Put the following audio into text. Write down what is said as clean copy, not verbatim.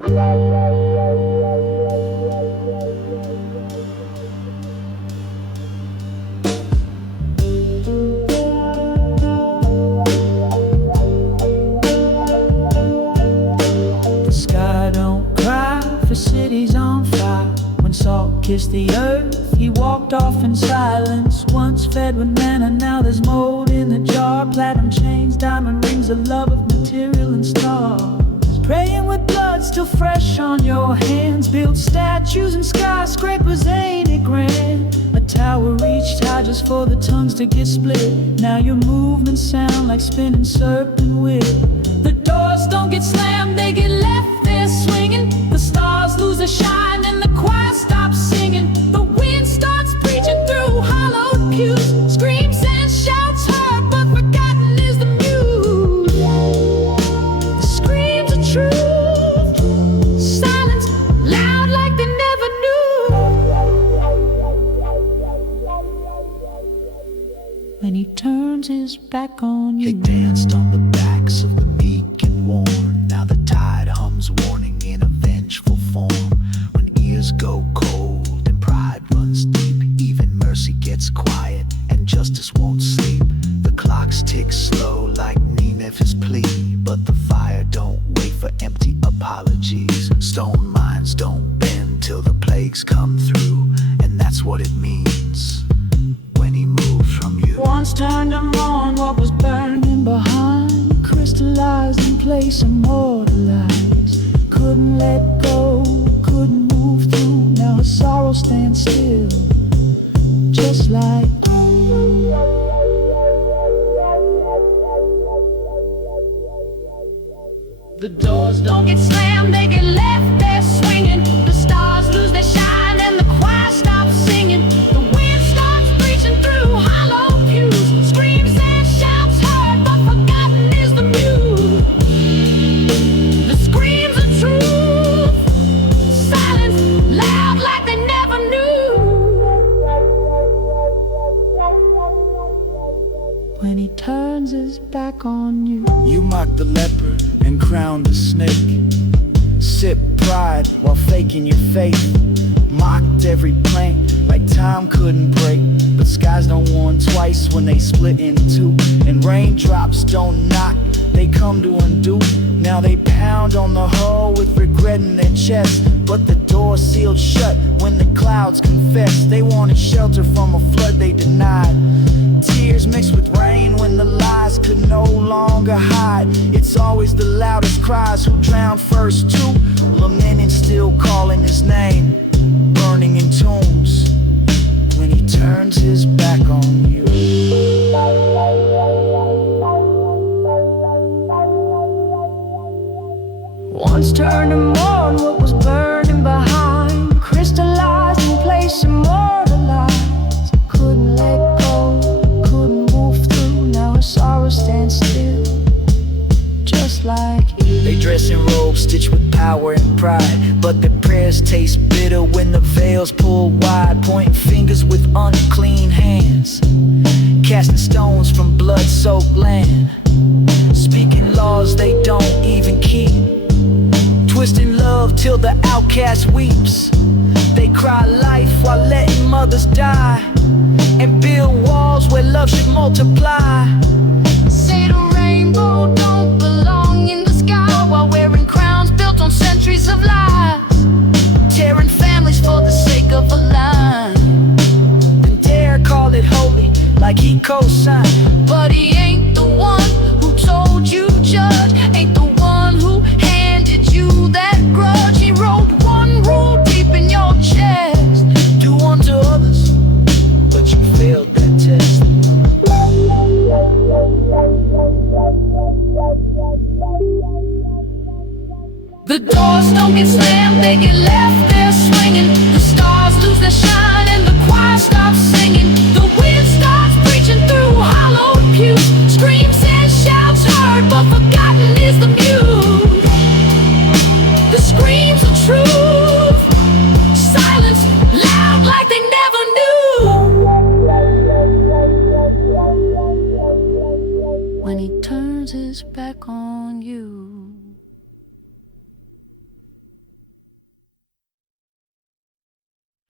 The sky don't cry for cities on fire. When salt kissed the earth, he walked off in silence. Once fed with manna, now there's mold in the jar. Platinum chains, diamond rings, a love of material and stars. Praying with blood still fresh on your hands. Build statues and skyscrapers, ain't it grand? A tower reached high just for the tongues to get split. Now your movements sound like spinning serpent whip. The doors don't get slammed, they get left there swinging. The stars lose their shine and the choir stops singing. The wind starts preaching through hollowed pews. Screams and shouts heard, but forgotten is the muse. The screams are truth, silence loud like they never knew. When he turns his back on you. They danced on the backs of the meek and worn. Now the tide hums warning in a vengeful form. When ears go cold and pride runs deep, even mercy gets quiet and justice won't sleep. The clocks tick slow like Nineveh's plea, but the fire don't wait for empty apologies. Stone minds don't bend till the plagues come through, and that's what it means when he moves from you. Once turned him on, what was burning behind, crystallized in place, immortalized. Couldn't let go, couldn't move through. Now his sorrow stands still, just like you. The doors don't get slammed, they get left there swinging. The stars lose their shine and the choir stops singing. The wind starts preaching through hollow pews. Screams and shouts heard, but forgotten is the muse. The screams are truth, silence loud like they never knew. When he turns his back on you. You mocked the leopard and crowned the snake. Sip pride while faking your faith. Mocked every plank like time couldn't break. But skies don't warn twice when they split in two. And raindrops don't knock, they come to undo. Now they pound on the hull with regret in their chest. But the door sealed shut when the clouds confess. They wanted shelter from a flood they denied. Tears mixed with rain when the lies could no longer hide. It's always the loudest cries who drown first too. Lamenting, still calling his name, burning in tombs when he turns his back on you. Once turned him on, what was burning behind, crystallized in place, immortalized. Couldn't let go, couldn't move through. Now his sorrow stands still, just like you. They dress in robes stitched with power and pride, but their prayers taste bitter when the veils pull wide. Pointing fingers with unclean hands, casting stones from blood-soaked land. Speaking laws they don't even keep, twisting love till the outcast weeps. They cry life while letting mothers die, and build walls where love should multiply. Say the rainbow don't belong in the sky, while wearing crowns built on centuries of lies. Tearing families for the sake of a line. Then dare call it holy like he co-signed. But he ain't the one who told you judge, ain't the one who handed you that grudge. He wrote one rule deep in your chest: Do unto others, but you failed that test. The doors don't get slammed, they get left there swinging. The stars lose their shine and the choir stops singing. The wind starts preaching through hollowed pews. Screams and shouts heard, but forgotten is the muse. The screams